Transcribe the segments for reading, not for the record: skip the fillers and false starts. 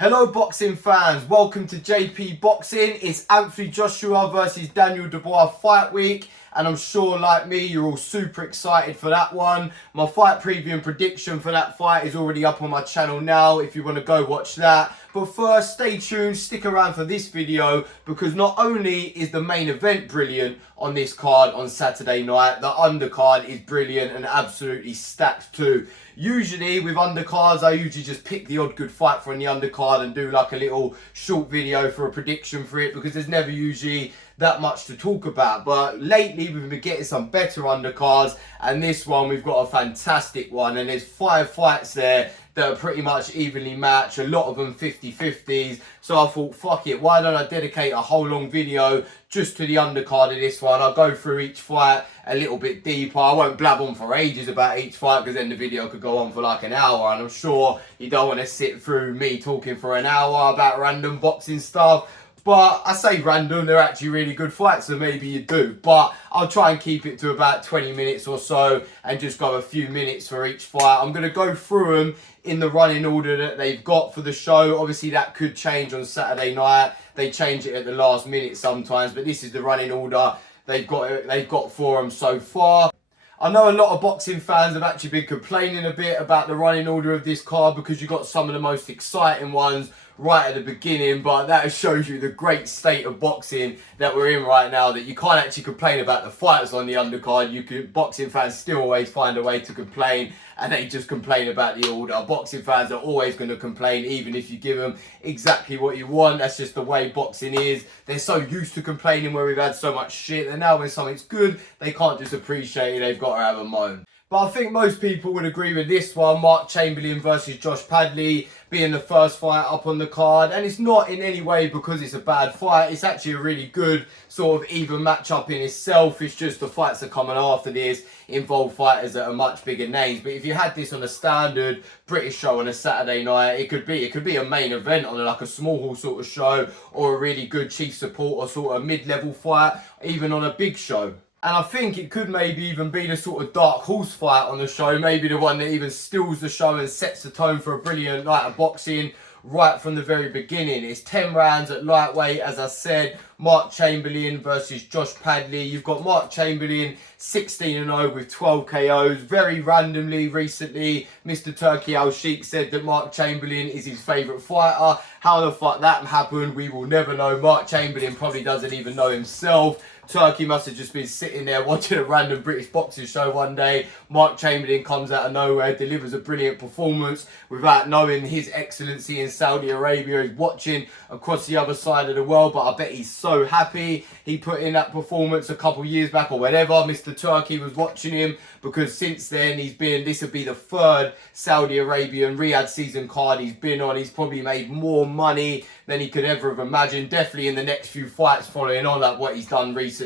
Hello boxing fans, welcome to JP Boxing. It's Anthony Joshua versus Daniel Dubois fight week, and I'm sure like me you're all super excited for that one. My fight preview and prediction for that fight is already up on my channel now if you want to go watch that. But first, stay tuned, stick around for this video, because not only is the main event brilliant on this card on Saturday night, the undercard is brilliant and absolutely stacked too. Usually with undercards, I usually just pick the odd good fight from the undercard and do like a little short video for a prediction for it, because there's never usually that much to talk about. But lately we've been getting some better undercards, and this one we've got a fantastic one, and there's 5 fights there that are pretty much evenly matched, a lot of them 50-50s. So I thought, fuck it, why don't I dedicate a whole long video just to the undercard of this one. I'll go through each fight a little bit deeper. I won't blab on for ages about each fight, because then the video could go on for like an hour, and I'm sure you don't want to sit through me talking for an hour about random boxing stuff. But I say random, they're actually really good fights, so maybe you do. But I'll try and keep it to about 20 minutes or so and just go a few minutes for each fight. I'm going to go through them in the running order that they've got for the show. Obviously, that could change on Saturday night. They change it at the last minute sometimes, but this is the running order they've got for them so far. I know a lot of boxing fans have actually been complaining a bit about the running order of this card, because you've got some of the most exciting ones right at the beginning, but that shows you the great state of boxing that we're in right now, that you can't actually complain about the fighters on the undercard. Boxing fans still always find a way to complain, and they just complain about the order. Boxing fans are always going to complain, even if you give them exactly what you want. That's just the way boxing is. They're so used to complaining where we've had so much shit, and now when something's good, they can't just appreciate it, they've got to have a moan. But I think most people would agree with this one, Mark Chamberlain versus Josh Padley being the first fight up on the card. And it's not in any way because it's a bad fight. It's actually a really good sort of even matchup in itself. It's just the fights that are coming after this involve fighters that are much bigger names. But if you had this on a standard British show on a Saturday night, it could be a main event on like a small hall sort of show, or a really good chief support or sort of mid-level fight, even on a big show. And I think it could maybe even be the sort of dark horse fight on the show, maybe the one that even steals the show and sets the tone for a brilliant night of boxing right from the very beginning. It's 10 rounds at lightweight, as I said. Mark Chamberlain versus Josh Padley. You've got Mark Chamberlain 16-0 with 12 KOs. Very randomly recently, Mr. Turkey Al Sheikh said that Mark Chamberlain is his favourite fighter. How the fuck that happened, we will never know. Mark Chamberlain probably doesn't even know himself. Turkey must have just been sitting there watching a random British boxing show one day. Mark Chamberlain comes out of nowhere, delivers a brilliant performance without knowing his excellency in Saudi Arabia is watching across the other side of the world. But I bet he's so happy he put in that performance a couple years back or whatever. Mr. Turkey was watching him, because since then this will be the 3rd Saudi Arabian Riyadh season card he's been on. He's probably made more money than he could ever have imagined. Definitely in the next few fights following on like what he's done recently.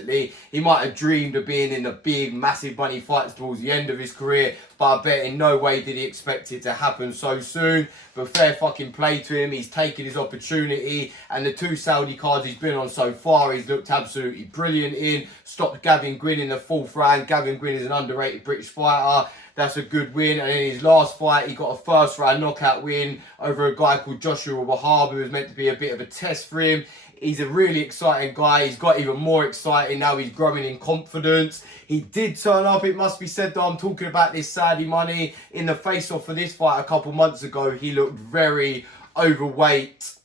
He might have dreamed of being in the big massive money fights towards the end of his career, but I bet in no way did he expect it to happen so soon. But fair fucking play to him. He's taken his opportunity, and the 2 Saudi cards he's been on so far, he's looked absolutely brilliant in. Stopped Gavin Gwynn in the 4th round. Gavin Gwynn is an underrated British fighter. That's a good win. And in his last fight, he got a 1st round knockout win over a guy called Joshua Wahab, who was meant to be a bit of a test for him. He's a really exciting guy. He's got even more exciting now. He's growing in confidence. He did turn up. It must be said that I'm talking about this Saudi money. In the face-off for this fight a couple months ago, he looked very overweight.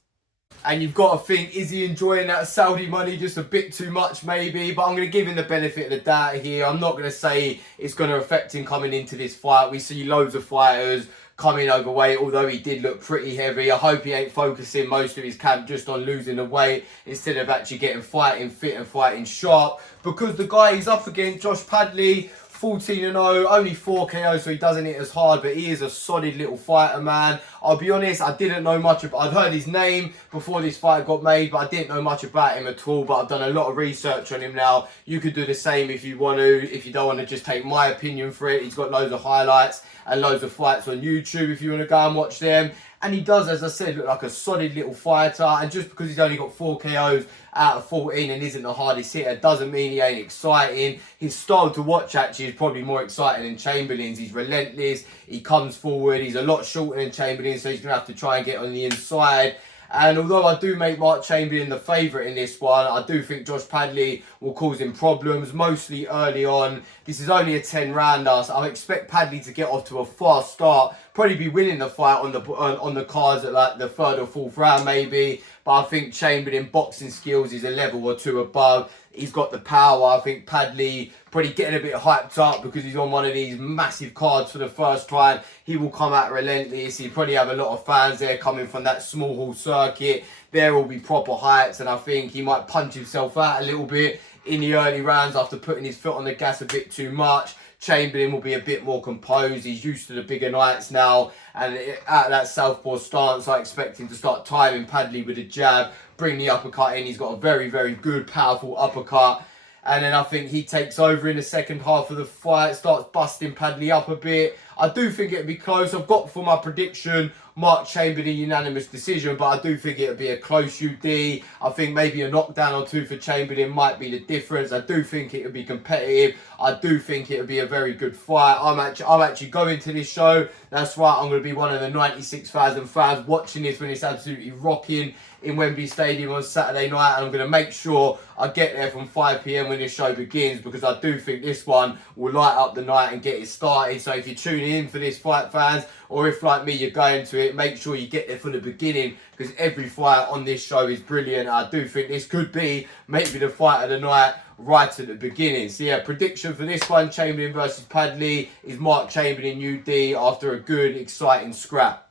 And you've got to think, is he enjoying that Saudi money just a bit too much maybe? But I'm going to give him the benefit of the doubt here. I'm not going to say it's going to affect him coming into this fight. We see loads of fighters coming overweight, although he did look pretty heavy. I hope he ain't focusing most of his camp just on losing the weight instead of actually getting fighting fit and fighting sharp. Because the guy he's up against, Josh Padley, 14-0, only 4 KOs, so he doesn't hit as hard, but he is a solid little fighter, man. I'll be honest, I didn't know much about, I'd heard his name before this fight got made, but I didn't know much about him at all. But I've done a lot of research on him now. You could do the same if you want to, if you don't want to just take my opinion for it. He's got loads of highlights and loads of fights on YouTube if you want to go and watch them. And he does, as I said, look like a solid little fighter. And just because he's only got 4 KOs out of 14 and isn't the hardest hitter doesn't mean he ain't exciting. His style to watch actually is probably more exciting than Chamberlain's. He's relentless. He comes forward. He's a lot shorter than Chamberlain, so he's going to have to try and get on the inside. And although I do make Mark Chamberlain the favourite in this one, I do think Josh Padley will cause him problems, mostly early on. This is only a 10-rounder, so I expect Padley to get off to a fast start. Probably be winning the fight on the cards at like the 3rd or 4th round maybe. But I think Chamberlain boxing skills is a level or 2 above. He's got the power. I think Padley probably getting a bit hyped up because he's on one of these massive cards for the first time. He will come out relentless. He'll probably have a lot of fans there coming from that small hall circuit. There will be proper hypes, and I think he might punch himself out a little bit in the early rounds after putting his foot on the gas a bit too much. Chamberlain will be a bit more composed. He's used to the bigger nights now. And out of that southpaw stance, I expect him to start timing Padley with a jab, bring the uppercut in. He's got a very, very good, powerful uppercut. And then I think he takes over in the second half of the fight, starts busting Padley up a bit. I do think it'll be close. I've got for my prediction Mark Chamberlain unanimous decision, but I do think it'll be a close UD. I think maybe a knockdown or 2 for Chamberlain might be the difference. I do think it'll be competitive. I do think it'll be a very good fight. I'm actually going to this show. That's right, I'm going to be one of the 96,000 fans watching this when it's absolutely rocking in Wembley Stadium on Saturday night, and I'm going to make sure I get there from 5 p.m. when this show begins, because I do think this one will light up the night and get it started. So if you're tuning in for this fight, fans, or if like me you're going to it, make sure you get there from the beginning, because every fight on this show is brilliant. I do think this could be maybe the fight of the night right at the beginning. So yeah, prediction for this one, Chamberlain versus Padley, is Mark Chamberlain UD after a good, exciting scrap.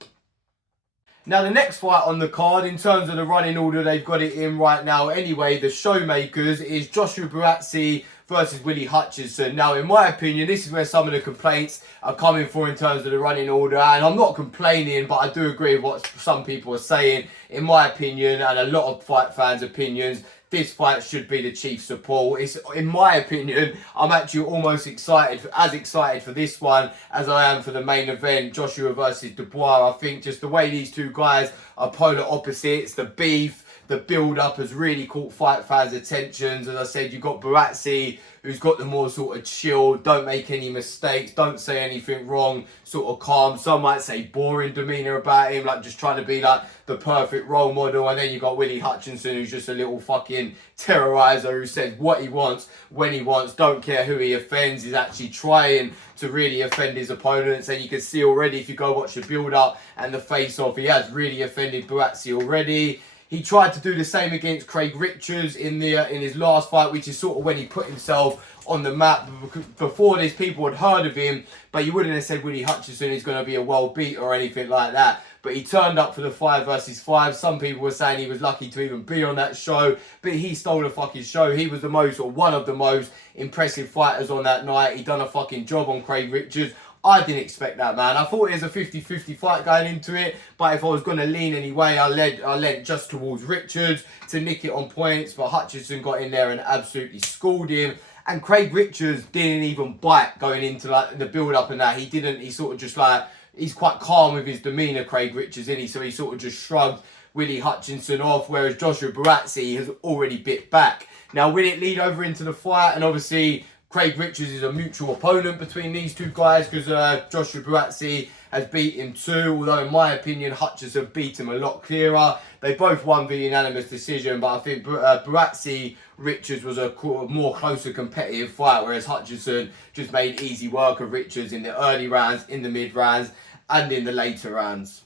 Now, the next fight on the card, in terms of the running order, they've got it in right now anyway, the showmakers, is Joshua Buatsi versus Willie Hutchinson. Now, in my opinion, this is where some of the complaints are coming for in terms of the running order. And I'm not complaining, but I do agree with what some people are saying. In my opinion, and a lot of fight fans' opinions, this fight should be the chief support. It's, in my opinion, I'm actually almost as excited for this one as I am for the main event, Joshua versus Dubois. I think just the way these two guys are polar opposites, the beef, the build-up has really caught fight fans' attention. As I said, you've got Buatsi, who's got the more sort of chill, don't make any mistakes, don't say anything wrong, sort of calm. Some might say boring demeanour about him, like just trying to be like the perfect role model. And then you got Willie Hutchinson, who's just a little fucking terrorizer who says what he wants, when he wants, don't care who he offends. He's actually trying to really offend his opponents. And you can see already, if you go watch the build-up and the face-off, he has really offended Buatsi already. He tried to do the same against Craig Richards in his last fight, which is sort of when he put himself on the map. Before this, people had heard of him, but you wouldn't have said Willie Hutchinson is going to be a world beater or anything like that. But he turned up for the 5 versus 5. Some people were saying he was lucky to even be on that show, but he stole the fucking show. He was the most, or one of the most impressive fighters on that night. He done a fucking job on Craig Richards. I didn't expect that, man. I thought it was a 50-50 fight going into it, but if I was going to lean anyway, I led just towards Richards to nick it on points, but Hutchinson got in there and absolutely schooled him. And Craig Richards didn't even bite going into like the build-up and that. He sort of just like, he's quite calm with his demeanour, Craig Richards, isn't he? So he sort of just shrugged Willie Hutchinson off, whereas Joshua Buatsi has already bit back. Now, will it lead over into the fight? And obviously, Craig Richards is a mutual opponent between these two guys, because Joshua Buatsi has beat him too, although in my opinion Hutchinson beat him a lot clearer. They both won via unanimous decision, but I think Buatsi Richards was a more closer competitive fight, whereas Hutchinson just made easy work of Richards in the early rounds, in the mid rounds, and in the later rounds.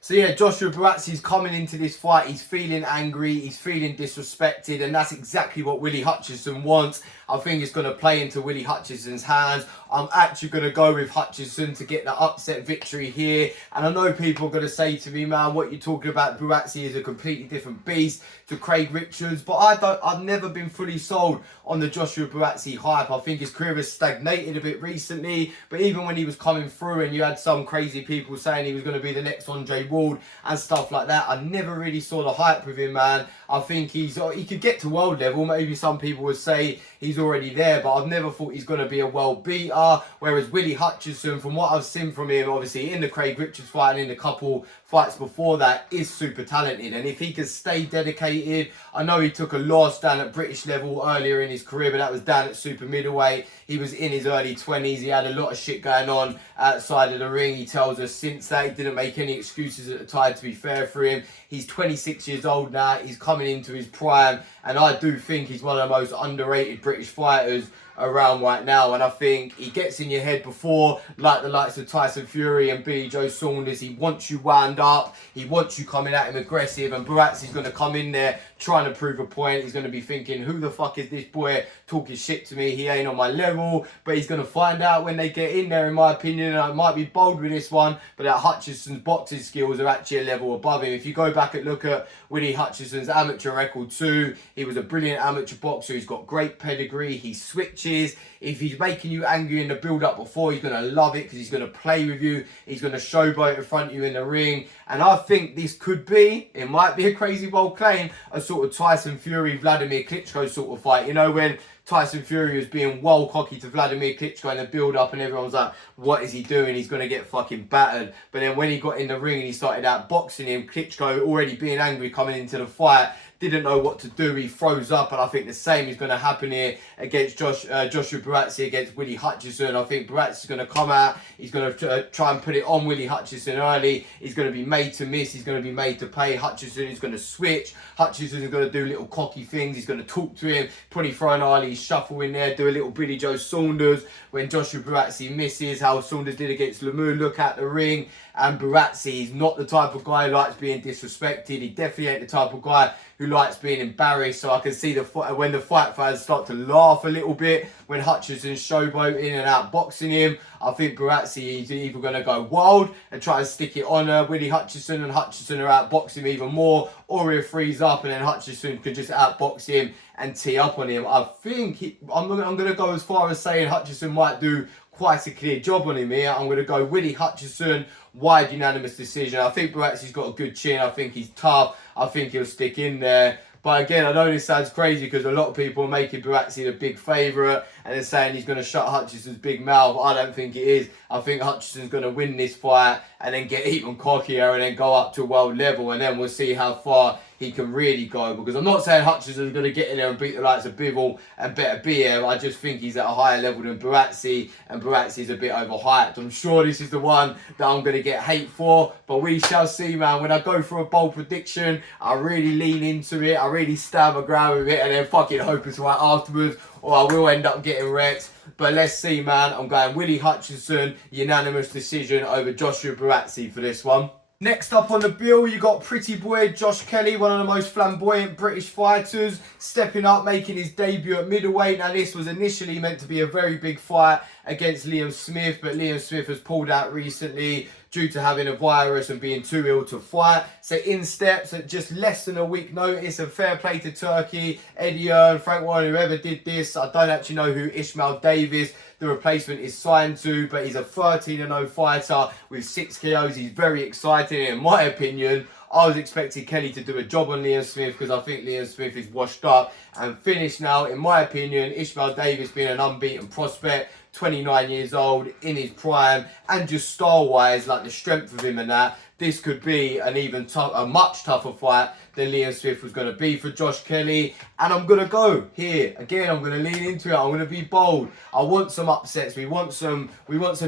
So yeah, Joshua Buatsi's coming into this fight, he's feeling angry, he's feeling disrespected, and that's exactly what Willie Hutchinson wants. I think it's going to play into Willie Hutchinson's hands. I'm actually going to go with Hutchinson to get the upset victory here. And I know people are going to say to me, man, what you're talking about, Buatsi is a completely different beast to Craig Richards. But I've never been fully sold on the Joshua Buatsi hype. I think his career has stagnated a bit recently. But even when he was coming through and you had some crazy people saying he was going to be the next Andre Ward, abroad and stuff like that. I never really saw the hype with him, man. I think he could get to world level. Maybe some people would say he's already there, but I've never thought he's going to be a world beater. Whereas Willie Hutchinson, from what I've seen from him, obviously in the Craig Richards fight and in a couple fights before that, is super talented. And if he can stay dedicated, I know he took a loss down at British level earlier in his career, but that was down at super middleweight. He was in his early 20s. He had a lot of shit going on outside of the ring. He tells us since that he didn't make any excuses at the time, to be fair for him. He's 26 years old now. He's coming into his prime. And I do think he's one of the most underrated British fighters around right now. And I think he gets in your head before, like the likes of Tyson Fury and Billy Joe Saunders. He wants you wound up. He wants you coming at him aggressive. And Buatsi's going to come in there trying to prove a point. He's going to be thinking, who the fuck is this boy talking shit to me? He ain't on my level. But he's going to find out when they get in there, in my opinion. And I might be bold with this one, but that Hutchinson's boxing skills are actually a level above him. If you go back and look at Willie Hutchinson's amateur record too, he was a brilliant amateur boxer. He's got great pedigree. He switches. If he's making you angry in the build-up before, he's going to love it because he's going to play with you. He's going to showboat in front of you in the ring. And I think this could be, it might be a crazy bold claim, a sort of Tyson Fury, Vladimir Klitschko sort of fight. You know, when Tyson Fury was being well cocky to Vladimir Klitschko in the build-up and everyone was like, what is he doing? He's going to get fucking battered. But then when he got in the ring and he started out boxing him, Klitschko already being angry coming into the fight, didn't know what to do. He froze up, and I think the same is going to happen here against Joshua Buatsi against Willie Hutchinson. I think Buatsi's going to come out. He's going to try and put it on Willie Hutchinson early. He's going to be made to miss. He's going to be made to pay. Hutchinson is going to switch. Hutchinson is going to do little cocky things. He's going to talk to him, probably throw an early shuffle in there, do a little Billy Joe Saunders when Joshua Buatsi misses, how Saunders did against Lemieux. Look at the ring. And Buatsi is not the type of guy who likes being disrespected. He definitely ain't the type of guy who likes being embarrassed. So I can see when the fight fans start to laugh a little bit when Hutchinson's showboating and outboxing him. I think Buatsi is either going to go wild and try and stick it on Willie Hutchinson, and Hutchinson are outbox him even more, or he'll freeze up and then Hutchinson can just outbox him and tee up on him. I think I'm going to go as far as saying Hutchinson might do quite a clear job on him here. I'm going to go Willie Hutchinson, wide unanimous decision. I think Buatsi's got a good chin. I think he's tough. I think he'll stick in there. But again, I know this sounds crazy because a lot of people are making Buatsi the big favourite and they're saying he's going to shut Hutchinson's big mouth. I don't think it is. I think Hutchinson's going to win this fight and then get even cockier and then go up to world level, and then we'll see how far he can really go. Because I'm not saying Hutchinson's going to get in there and beat the likes of Bivol and Better Beer. I just think he's at a higher level than Buatsi, and Buatsi's a bit overhyped. I'm sure this is the one that I'm going to get hate for, but we shall see, man. When I go for a bold prediction, I really lean into it. I really stand my ground with it and then fucking hope it's right afterwards, or I will end up getting wrecked. But let's see, man. I'm going Willie Hutchinson, unanimous decision over Joshua Buatsi for this one. Next up on the bill, you got pretty boy Josh Kelly, one of the most flamboyant British fighters, stepping up, making his debut at middleweight. Now, this was initially meant to be a very big fight against Liam Smith, but Liam Smith has pulled out recently due to having a virus and being too ill to fight. So in steps at just less than a week notice, and fair play to Turkey, Eddie Earn, Frank Warren, whoever did this. I don't actually know who Ishmael Davis, the replacement, is signed to, but he's a 13-0 fighter with 6 KOs. He's very exciting. In my opinion, I was expecting Kelly to do a job on Liam Smith because I think Liam Smith is washed up and finished now. In my opinion, Ishmael Davis being an unbeaten prospect, 29 years old, in his prime, and just style-wise, like the strength of him and that, this could be a much tougher fight than Liam Smith was going to be for Josh Kelly. And I'm going to go here. Again, I'm going to lean into it. I'm going to be bold. I want some upsets. We want some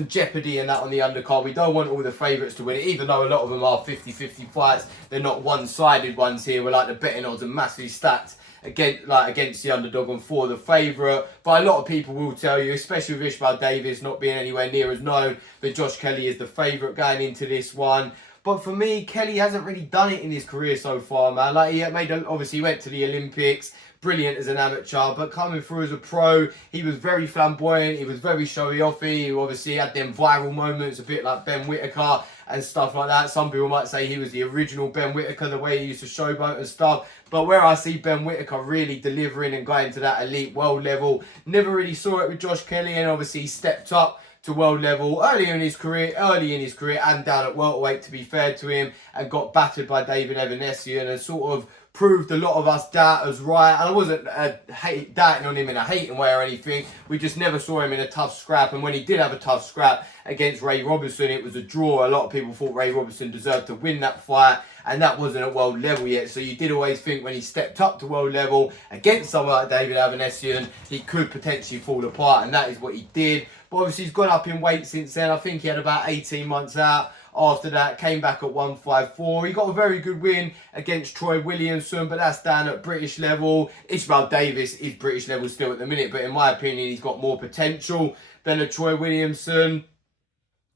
jeopardy in that on the undercard. We don't want all the favourites to win it, even though a lot of them are 50-50 fights. They're not one-sided ones here. We're like the betting odds are massively stacked against the underdog and for the favourite. But a lot of people will tell you, especially with Ishmael Davis not being anywhere near as known, that Josh Kelly is the favourite going into this one. But for me, Kelly hasn't really done it in his career so far, man. Like, obviously he went to the Olympics, brilliant as an amateur, but coming through as a pro, he was very flamboyant, he was very showy-offy, he obviously had them viral moments, a bit like Ben Whittaker and stuff like that. Some people might say he was the original Ben Whittaker, the way he used to showboat and stuff. But where I see Ben Whittaker really delivering and going to that elite world level, never really saw it with Josh Kelly, and obviously he stepped up to world level early in his career, and down at welterweight, to be fair to him, and got battered by David Evanesian and sort of proved a lot of us doubters right. And I wasn't doubting on him in a hating way or anything. We just never saw him in a tough scrap. And when he did have a tough scrap against Ray Robinson, it was a draw. A lot of people thought Ray Robinson deserved to win that fight, and that wasn't at world level yet. So you did always think when he stepped up to world level against someone like David Evanesian, he could potentially fall apart, and that is what he did. But obviously he's gone up in weight since then. I think he had about 18 months out. After that, came back at 154. He got a very good win against Troy Williamson, but that's down at British level. Ishmael Davis is British level still at the minute, but in my opinion, he's got more potential than a Troy Williamson.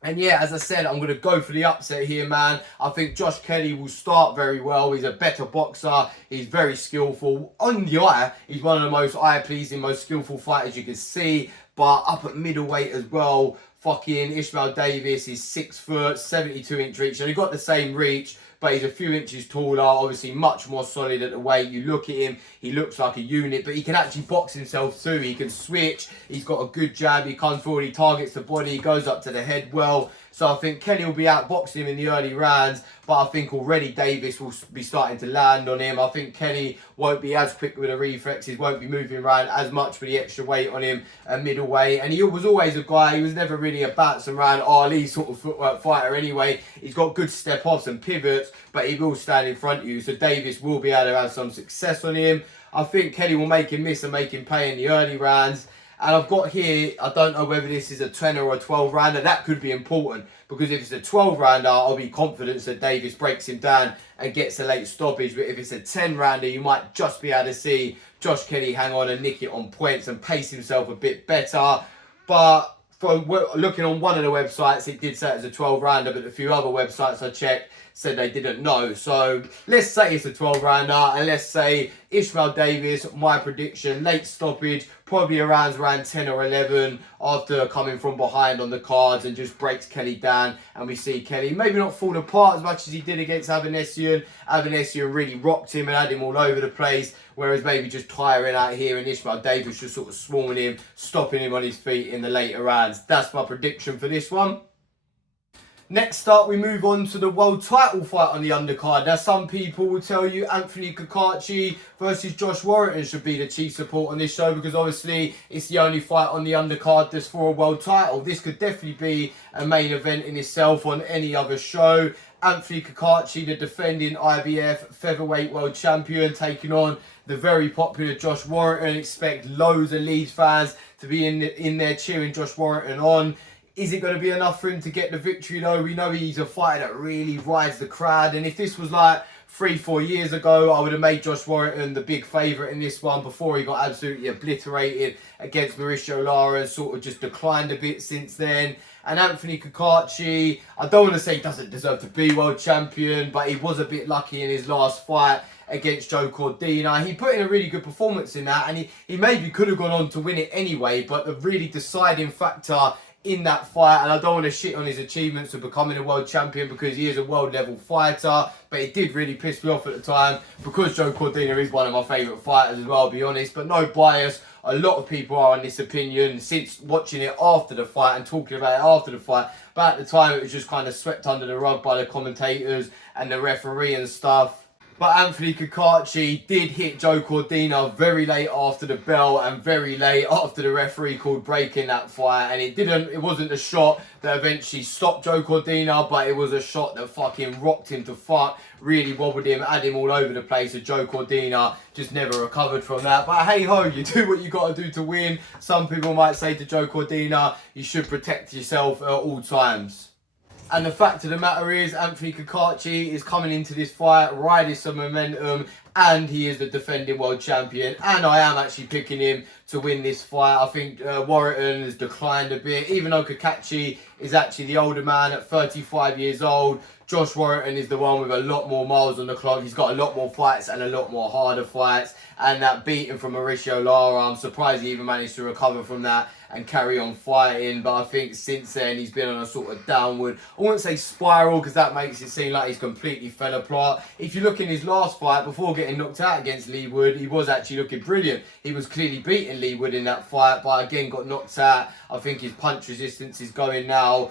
And yeah, as I said, I'm going to go for the upset here, man. I think Josh Kelly will start very well. He's a better boxer. He's very skillful. On the eye, he's one of the most eye-pleasing, most skillful fighters you can see. But up at middleweight as well, fucking Ishmael Davis is 6 foot, 72-inch reach. And he got the same reach, but he's a few inches taller, obviously much more solid at the weight. You look at him, he looks like a unit, but he can actually box himself too. He can switch, he's got a good jab, he comes forward, he targets the body, he goes up to the head well. So I think Kelly will be outboxing him in the early rounds, but I think already Davis will be starting to land on him. I think Kelly won't be as quick with the reflexes, won't be moving around as much for the extra weight on him at middleweight. And he was always a guy, he was never really a bats and round Ali sort of footwork fighter anyway. He's got good step-offs and pivots, but he will stand in front of you. So Davis will be able to have some success on him. I think Kelly will make him miss and make him pay in the early rounds. And I've got here, I don't know whether this is a 10 or a 12 rounder. That could be important, because if it's a 12 rounder, I'll be confident that Davis breaks him down and gets a late stoppage. But if it's a 10 rounder, you might just be able to see Josh Kelly hang on and nick it on points and pace himself a bit better. But from looking on one of the websites, it did say it was a 12 rounder, but a few other websites I checked said they didn't know. So let's say it's a 12 rounder, and let's say Ishmael Davis, my prediction, late stoppage, probably around 10 or 11 after coming from behind on the cards, and just breaks Kelly down, and we see Kelly maybe not fall apart as much as he did against Evanesian. Evanesian really rocked him and had him all over the place, whereas maybe just tiring out here, and Ishmael Davis just sort of swarming him, stopping him on his feet in the later rounds. That's my prediction for this one. Next up, we move on to the world title fight on the undercard. Now, some people will tell you Anthony Cacace versus Josh Warrington should be the chief support on this show, because obviously it's the only fight on the undercard that's for a world title. This could definitely be a main event in itself on any other show. Anthony Cacace, the defending IBF featherweight world champion, taking on the very popular Josh Warrington. Expect loads of Leeds fans to be in there cheering Josh Warrington on. Is it going to be enough for him to get the victory though? We know he's a fighter that really rides the crowd. And if this was like 3-4 years ago, I would have made Josh Warrington the big favourite in this one, before he got absolutely obliterated against Mauricio Lara and sort of just declined a bit since then. And Anthony Cacace, I don't want to say he doesn't deserve to be world champion, but he was a bit lucky in his last fight against Joe Cordina. He put in a really good performance in that, and he maybe could have gone on to win it anyway, but the really deciding factor in that fight, and I don't want to shit on his achievements of becoming a world champion, because he is a world level fighter, but it did really piss me off at the time, because Joe Cordina is one of my favourite fighters as well, I'll be honest, but no bias. A lot of people are on this opinion since watching it after the fight and talking about it after the fight, but at the time it was just kind of swept under the rug by the commentators and the referee and stuff. But Anthony Cacace did hit Joe Cordina very late after the bell and very late after the referee called breaking that fight. And it wasn't a shot that eventually stopped Joe Cordina, but it was a shot that fucking rocked him to fuck, really wobbled him, had him all over the place. And Joe Cordina just never recovered from that. But hey ho, you do what you got to do to win. Some people might say to Joe Cordina, you should protect yourself at all times. And the fact of the matter is, Anthony Cacace is coming into this fight, riding some momentum, and he is the defending world champion. And I am actually picking him to win this fight. I think Warrington has declined a bit, even though Cacace is actually the older man at 35 years old. Josh Warrington is the one with a lot more miles on the clock. He's got a lot more fights and a lot more harder fights. And that beating from Mauricio Lara, I'm surprised he even managed to recover from that and carry on fighting. But I think since then he's been on a sort of downward, I wouldn't say spiral, because that makes it seem like he's completely fell apart. If you look in his last fight, before getting getting knocked out against Lee Wood, he was actually looking brilliant. He was clearly beating Lee Wood in that fight, but again got knocked out. I think his punch resistance is going now.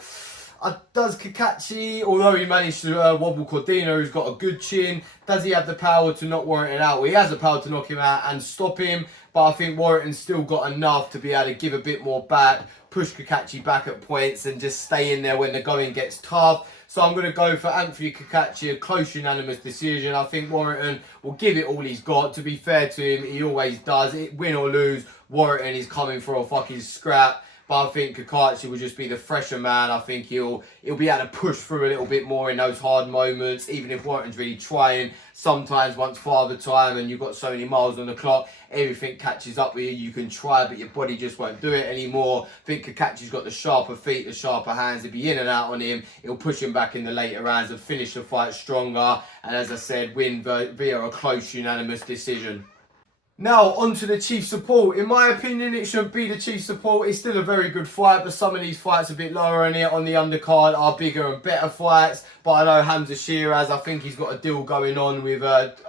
Does Kakachi, although he managed to wobble Cordino, who's got a good chin, does he have the power to knock Warrington out? Well, he has the power to knock him out and stop him, but I think Warrington's still got enough to be able to give a bit more back, push Kakachi back at points, and just stay in there when the going gets tough. So I'm going to go for Anthony Kakachi, a close unanimous decision. I think Warrington will give it all he's got. To be fair to him, he always does. Win or lose, Warrington is coming for a fucking scrap. But I think Kakachi will just be the fresher man. I think he'll be able to push through a little bit more in those hard moments, even if Warrington's really trying. Sometimes once Father Time and you've got so many miles on the clock, everything catches up with you. You can try, but your body just won't do it anymore. I think Kakachi's got the sharper feet, the sharper hands. He'll be in and out on him. He'll push him back in the later rounds and finish the fight stronger. And as I said, win via a close unanimous decision. Now, on to the Chief Support. In my opinion, it shouldn't be the Chief Support. It's still a very good fight, but some of these fights a bit lower in it on the undercard are bigger and better fights. But I know Hamza Shiraz, I think he's got a deal going on with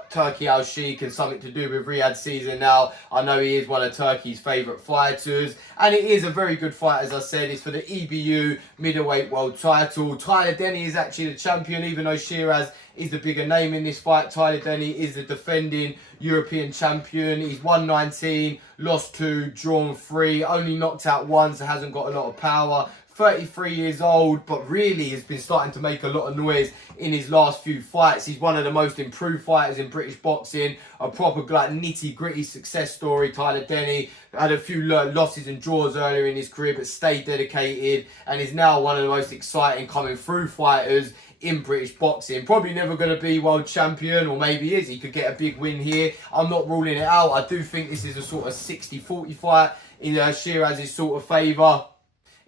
Turkey Al Sheikh and something to do with Riyadh season now. I know he is one of Turkey's favourite fighters. And it is a very good fight, as I said. It's for the EBU middleweight world title. Tyler Denny is actually the champion, even though Shiraz is the bigger name in this fight. Tyler Denny is the defending European champion. He's 119, lost 2, drawn 3, only knocked out once, so hasn't got a lot of power. 33 years old, but really has been starting to make a lot of noise in his last few fights. He's one of the most improved fighters in British boxing. A proper like nitty-gritty success story. Tyler Denny had a few losses and draws earlier in his career, but stayed dedicated and is now one of the most exciting coming through fighters in British boxing. Probably never going to be world champion, or maybe is. He could get a big win here. I'm not ruling it out. I do think this is a sort of 60-40 fight in Shiraz's sort of favour.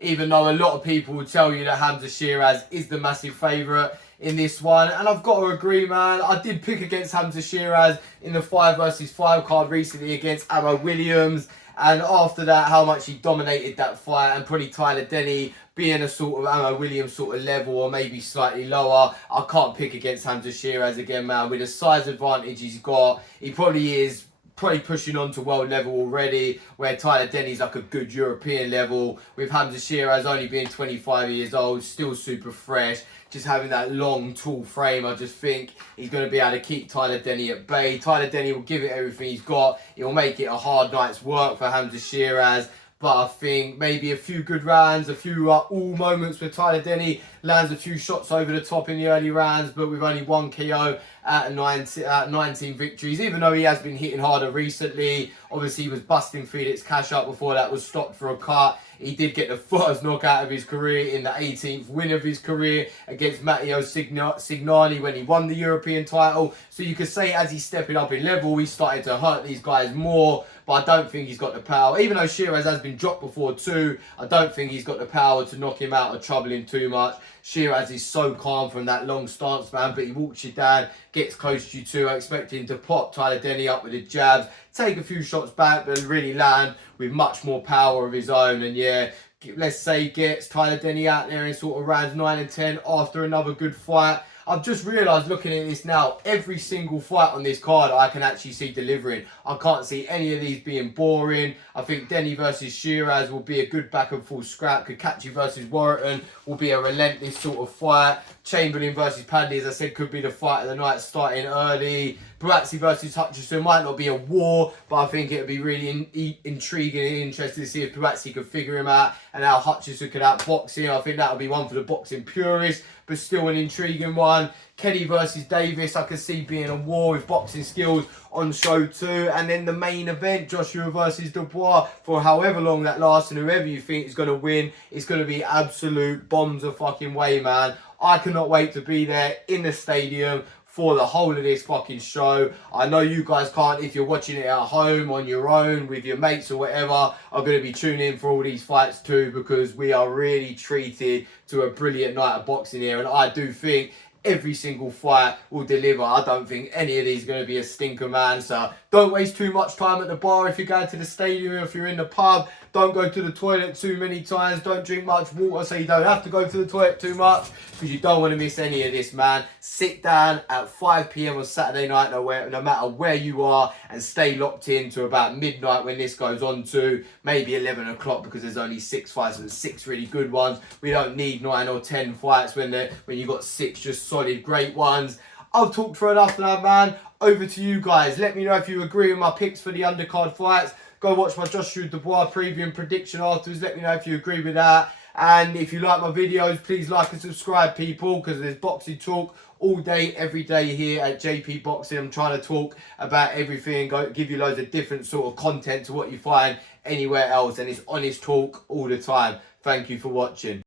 Even though a lot of people will tell you that Hamza Shiraz is the massive favourite in this one. And I've got to agree, man. I did pick against Hamza Shiraz in the 5 versus 5 card recently against Ammo Williams. And after that, how much he dominated that fight, and probably Tyler Denny being a sort of Ammo Williams sort of level or maybe slightly lower. I can't pick against Hamza Shiraz again, man. With the size advantage he's got, he probably pushing on to world level already, where Tyler Denny's like a good European level, with Hamza Shiraz only being 25 years old, still super fresh, just having that long, tall frame. I just think he's going to be able to keep Tyler Denny at bay. Tyler Denny will give it everything he's got. He'll make it a hard night's work for Hamza Shiraz. But I think maybe a few good rounds, a few all moments where Tyler Denny lands a few shots over the top in the early rounds, but with only 1 KO out of 19 victories, even though he has been hitting harder recently. Obviously, he was busting Felix Cash up before that was stopped for a cut. He did get the first knockout of his career in the 18th win of his career against Matteo Signani when he won the European title. So you could say as he's stepping up in level, he's starting to hurt these guys more. But I don't think he's got the power. Even though Shiraz has been dropped before too, I don't think he's got the power to knock him out or trouble him too much. Shiraz is so calm from that long stance, man, but he walks you down, gets close to you too. I expect him to pop Tyler Denny up with the jabs, take a few shots back, but really land with much more power of his own. And yeah, let's say gets Tyler Denny out there in sort of rounds 9 and 10 after another good fight. I've just realised looking at this now, every single fight on this card I can actually see delivering. I can't see any of these being boring. I think Denny versus Shiraz will be a good back and forth scrap. Kakachi versus Warrington will be a relentless sort of fight. Chamberlain versus Padley, as I said, could be the fight of the night starting early. Buatsi versus Hutchinson might not be a war, but I think it would be really intriguing and interesting to see if Buatsi could figure him out and how Hutchinson could outbox him. I think that would be one for the boxing purists, but still an intriguing one. Kenny versus Davis, I could see being a war with boxing skills on show too. And then the main event, Joshua versus Dubois, for however long that lasts and whoever you think is going to win, it's going to be absolute bombs of fucking way, man. I cannot wait to be there in the stadium for the whole of this fucking show. I know you guys can't, if you're watching it at home on your own with your mates or whatever, are going to be tuning in for all these fights too, because we are really treated to a brilliant night of boxing here. And I do think every single fight will deliver. I don't think any of these are going to be a stinker, man. So don't waste too much time at the bar if you're going to the stadium, if you're in the pub. Don't go to the toilet too many times. Don't drink much water so you don't have to go to the toilet too much, because you don't want to miss any of this, man. Sit down at 5 p.m. on Saturday night, no matter where you are, and stay locked in to about midnight when this goes on to maybe 11 o'clock, because there's only 6 fights and 6 really good ones. We don't need 9 or 10 fights when you've got 6 just solid great ones. I've talked for enough now, man. Over to you guys. Let me know if you agree with my picks for the undercard fights. Go watch my Joshua Dubois preview and prediction afterwards. Let me know if you agree with that. And if you like my videos, please like and subscribe, people, because there's boxing talk all day, every day here at JP Boxing. I'm trying to talk about everything, give you loads of different sort of content to what you find anywhere else. And it's honest talk all the time. Thank you for watching.